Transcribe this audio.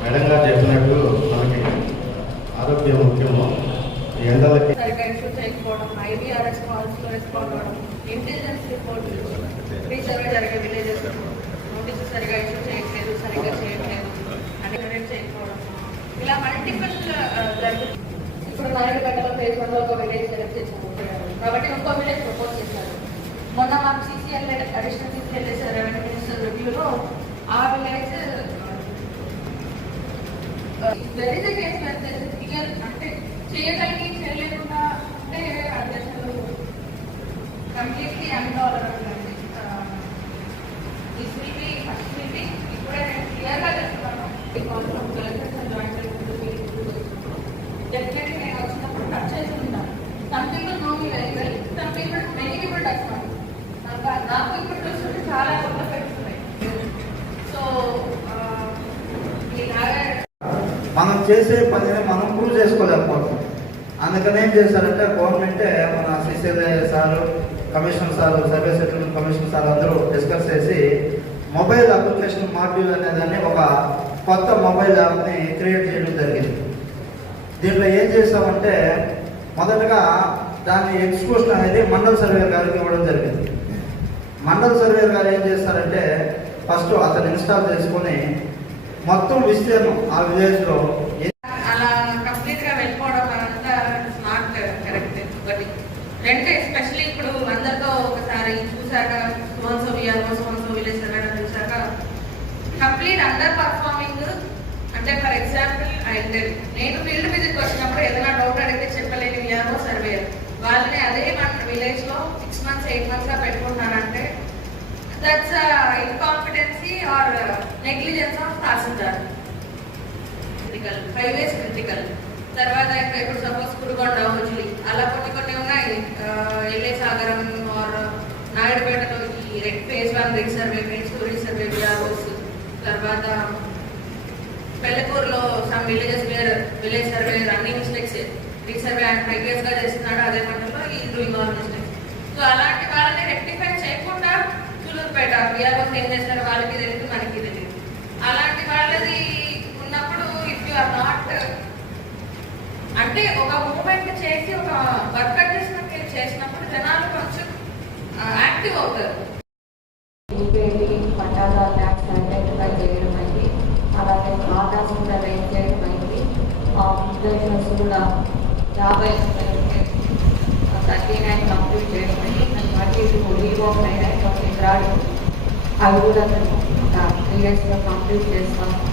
Madam గారు చెప్పినట్టు మనకి ఆరోగ్యం ముఖ్యము. ఈ ఎండలకి ఇష్యూ చేయకపోవడం ఐబీఆర్ఎస్ కాల్స్ రెస్పాండ్ అవ్వడం ఇంటెలిజెన్స్ రిపోర్ట్ రీసర్వే జరిగే విలేజెస్ నోటీసెస్ సరిగా ఇష్యూ చేయట్లేదు సరిగ్గా చేయట్లేదు చేయకపోవడం. ఇలా మల్టిపుల్ uh, జరుగుతుంది. ఇప్పుడు నాయుడుపేటలో ఫేజ్ వన్లో ఒక విలేజ్ సెలెక్ట్ చేసాము కాబట్టి ఇంకో విలేజ్ ప్రపోజ్ చేశారు. మొన్న మాకు CCL additional CCL revenue minister రివ్యూలో ఆ village very the case clear అంటే చేయగలిగి చేయలేకుండా అంటే అది అసలు కంప్లీట్లీ అన్టాలరబుల్ అండి దిస్ ఫస్ట్ ఇప్పుడే నేను క్లియర్గా మనం చేసే పనిని మనం ప్రూవ్ చేసుకోలేకపోతున్నాం అందుకని ఏం చేశారంటే గవర్నమెంటే మన CCL sir commissioner sir survey settlement commissioner sir అందరూ డిస్కస్ చేసి మొబైల్ అప్లికేషన్ మాడ్యూల్ అనేదాన్ని ఒక కొత్త మొబైల్ యాప్ని క్రియేట్ చేయడం జరిగింది. దీంట్లో ఏం చేస్తామంటే మొదటగా దాని ఎగ్జిక్యూషన్ అనేది మండల్ సర్వేర్ గారికి ఇవ్వడం జరిగింది. మండల్ సర్వేర్ గారు ఏం చేస్తారంటే ఫస్ట్ అతను ఇన్స్టాల్ చేసుకొని మొత్తం విస్తీర్ణం ఆ విలేజ్లో ఒకసారి చూసాక సోన్సో విఆర్ఓ సోన్సో విలేజ్ వెళ్ళడం చూసాక కంప్లీట్ అండర్ పర్ఫార్మింగ్ అంటే ఫర్ ఎగ్జాంపుల్ అంటే నేను ఫీల్డ్ విజిట్ వచ్చినప్పుడు ఏదైనా డౌట్ అడిగితే చెప్పలేని విఆర్ఓ సర్వేయర్. వాళ్ళని అదే మన విలేజ్లో సిక్స్ మంత్స్ ఎయిట్ మంత్స్గా పెట్టుకుంటున్నారంటే that's incompetency or negligence of tahsildar critical highways critical తర్వాత ఇంకా ఇప్పుడు సపోజ్ కురుగొండ హుజ్లీ అలా కొన్ని కొన్ని ఉన్నాయి ఎల్ఏ సాగరం ఆర్ నాయుడుపేటలో ఈ phase one rig survey main survey VROs తర్వాత పెళ్ళకూరులో some villages where village survey running mistakes rig survey ఆయన ప్రైవేస్ చేస్తున్నాడు అదే మండలంలో ఈ డూయింగ్ ఆల్ మిస్టేక్స్ సో అలాంటి వాళ్ళని రెక్టిఫై చేయకుండా చులూరుపేట విఆర్ఓస్ ఏం చేస్తారు వాళ్ళకి తెలియదు మనకి తెలియదు. అలాంటి వాళ్ళది ఉన్నప్పుడు ఇఫ్ యు ఆర్ నాట్ అంటే ఒక మూమెంట్ చేసి ఒక వర్క్ అడ్జస్ట్మెంట్ చేసినప్పుడు జనాలు కొంచెం uh, యాక్టివ్ అవుతారు. అప్లికేషన్స్ కూడా యాభై థర్టీ నైన్ కంప్లీట్ చేసుకుని అయింది టూ లీవ్ అయినాయి ట్వంటీ అవి కూడా త్రీ ఇయర్స్లో కంప్లీట్ చేస్తాము.